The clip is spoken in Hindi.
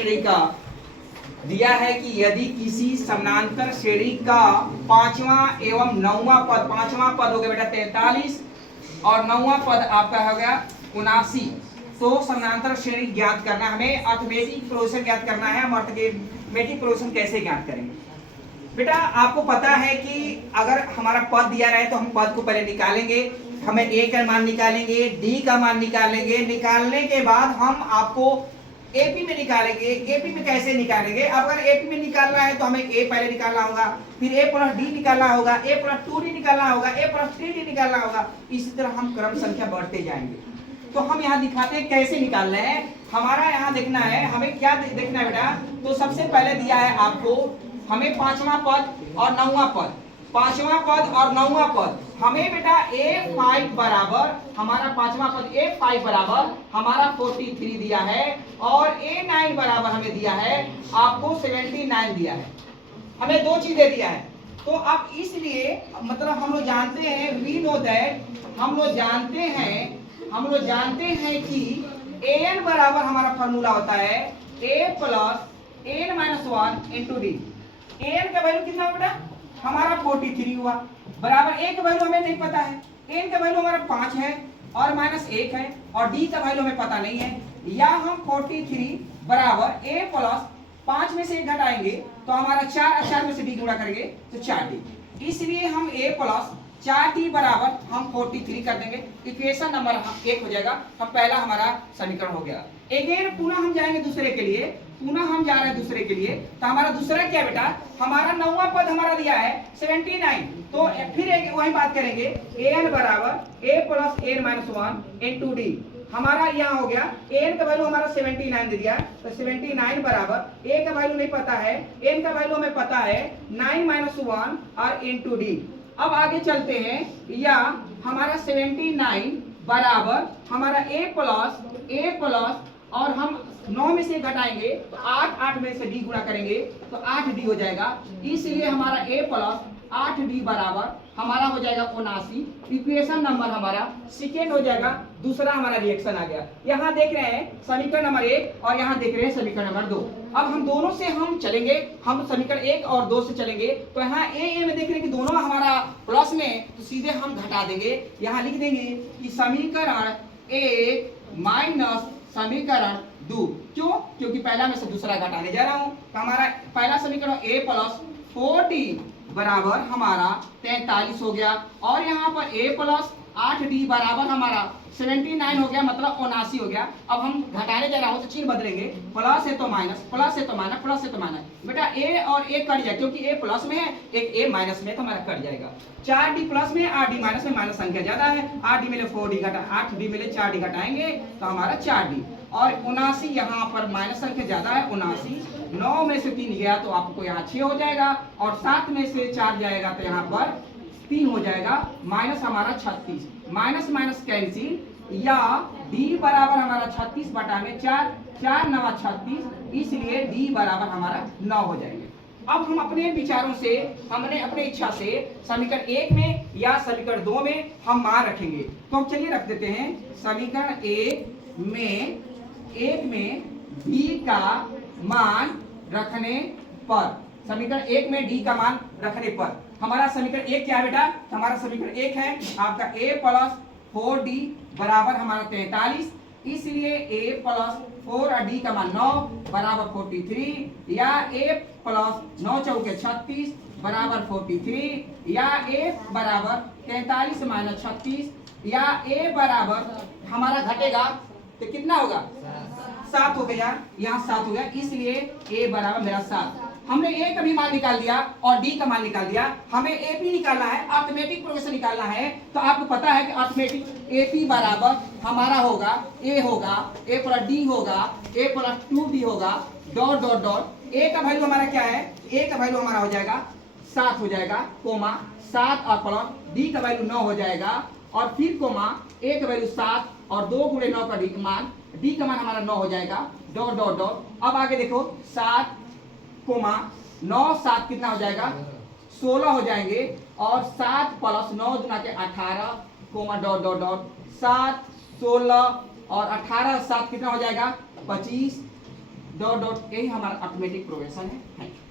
श्रेणी का दिया है कि यदि किसी समानांतर श्रेणी का पांचवा एवं नौवां पद, पांचवा पद हो गया बेटा 43 और नौवां पद आपका हो गया 79, तो समानांतर श्रेणी ज्ञात करना, हमें अर्थमेटिक प्रोजेक्शन ज्ञात करना है। हम अर्थमेटिक प्रोजेक्शन कैसे ज्ञात करेंगे बेटा? आपको पता है कि अगर हमारा पद दिया रहे तो हम पद को पहले निकालेंगे, हमें ए का मान निकालेंगे, डी का मान निकालेंगे, निकालने के बाद हम आपको एपी में निकालेंगे। एपी में कैसे निकालेंगे? अगर एपी में निकालना है तो हमें ए पहले निकालना होगा, फिर ए प्लस डी निकालना होगा, ए प्लस 2डी निकालना होगा, ए प्लस 3डी निकालना होगा। इसी तरह हम क्रम संख्या बढ़ते जाएंगे। तो हम यहाँ दिखाते हैं कैसे निकालना है। हमारा यहाँ देखना है, हमें क्या देखना है बेटा? तो सबसे पहले दिया है आपको हमें पांचवा पद और नौवां पद, पांचवा पद और नौवां पद हमें बेटा A5 बराबर, हमारा पांचवा पद A5 बराबर हमारा 43 दिया है और A9 बराबर हमें दिया है आपको 79 दिया है। हमें दो चीजें दिया है। तो अब इसलिए मतलब हम लोग जानते हैं, वी नो दैट, हम लोग जानते हैं कि an बराबर हमारा फॉर्मूला होता है a plus n minus 1 into D. an का वैल्यू कितना बेटा? हमारा 43 हुआ, बराबर a का वैल्यू हमें नहीं पता है, n का वैल्यू हमारा 5 है और माइनस 1 है और d का वैल्यू हमें पता नहीं है। या हम 43 बराबर a प्लस 5 में से 1 घटाएंगे तो हमारा 4 और 4 में से d गुणा करेंगे तो 4d। इसलिए हम a प्लस 4t बराबर हम 43 कर देंगे। इक्वेशन नंबर 1 हो जाएगा। हम पहला हमारा समीकरण हो गया। अगेन पुनः हम जाएंगे दूसरे के लिए, पुनः हम जा रहे हैं दूसरे के लिए। तो हमारा दूसरा क्या बेटा? हमारा नौवां पद हमारा दिया है 79, तो फिर वही बात करेंगे an बराबर a plus n minus 1 into D. हमारा यहाँ हो गया an का वैल्यू हमारा 79 दे दिया, तो 79 बराबर a का वैल्यू नहीं पता है, n का वैल्यू हमें पता है 9 माइनस 1 और इंटू डी। अब आगे चलते हैं, या हमारा 79 बराबर हमारा a प्लस और हम 9 में से घटाएंगे तो 8 में से d गुणा करेंगे तो 8d हो जाएगा। इसलिए हमारा a प्लस 8d बराबर हमारा हो जाएगा 79। इक्वेशन नंबर हमारा सेकेंड हो जाएगा। दूसरा हमारा रिएक्शन आ गया। यहाँ देख रहे हैं समीकरण नंबर 1 और यहाँ देख रहे हैं समीकरण नंबर 2। अब हम दोनों से हम चलेंगे, हम समीकरण 1 और 2 से चलेंगे। तो यहाँ ए में देख रहे हैं कि दोनों हमारा प्लस में, तो सीधे हम घटा देंगे। यहाँ लिख देंगे कि समीकरण 1 माइनस समीकरण 2। क्यों? क्योंकि पहला में से दूसरा घटाने जा रहा हूँ। तो हमारा पहला समीकरण a प्लस 4d बराबर हमारा 43 हो गया और यहाँ पर a प्लस 8d बराबर हमारा 79 हो गया, मतलब 79 हो गया। अब हम घटाने जा रहा हूँ तो चिन्ह बदलेंगे, प्लस है तो माइनस, प्लस है तो माइनस, प्लस है तो माइनस। बेटा a और a कट जाए, क्योंकि a प्लस में है, एक a माइनस में, तो हमारा कट जाएगा। 4d प्लस में 8d माइनस में, माइनस संख्या ज्यादा है, 8d मिले 4d घटा 8d मिले 4d घटाएंगे तो हमारा 4d और 79 यहाँ पर माइनस संख्या ज्यादा है 79। 9 में से 3 गया तो आपको यहाँ 6 हो जाएगा और 7 में से 4 जाएगा तो यहाँ पर 3 हो जाएगा, माइनस हमारा 36, माइनस माइनस कैंसिल, या d बराबर हमारा 36 बटा में 4, 4 9 36, इसलिए d बराबर हमारा 9 हो जाएंगे। अब हम अपने विचारों से, हमने अपने इच्छा से समीकरण 1 में या समीकरण 2 में हम मान रखेंगे। तो हम चलिए रख देते हैं समीकरण 1 में d का मान रखने पर, समीकरण 1 में d का मान रखने पर हमारा समीकरण 1 क्या है बेटा? हमारा समीकरण 1 है आपका a प्लस 4d बराबर हमारा 43, इसलिए a प्लस 4 और d का मान 9 बराबर 43, या a प्लस 9 चौके 36 बराबर 43, या a बराबर 43 माइनस 36, या a बराबर हमारा घटेगा तो कितना होगा? 7 हो गया, यहाँ 7 हो गया, इसलिए a बराबर मेरा 7। हमने a का भी मान निकाल दिया और d का मान निकाल दिया। हमें ap निकालना है, अर्थमेटिक प्रोग्रेशन निकालना है। तो आपको पता है कि अर्थमेटिक ap बराबर हमारा होगा a होगा, a प्लस d होगा, a प्लस 2d होगा, डॉट डॉट डॉट। a का वैल्यू हमारा क्या है? a का वैल्यू हमारा हो जाएगा 7 हो जाएगा, कोमा 7 और प्लस d का वैल्यू 9 हो जाएगा और फिर कोमा a का वैल्यू 7 और 2 गुणे 9 का d का मान हमारा 9 हो जाएगा, डॉट डॉट डॉट। अब आगे देखो 7 कोमा 9 7 कितना हो जाएगा? 16 हो जाएंगे और 7 प्लस 9 गुना के 18 कोमा डॉट डॉट डॉट, 7 16 और 18 7 कितना हो जाएगा? 25 डॉट डॉट, यही हमारा ऑटोमेटिक प्रोग्रेशन है। Thank you.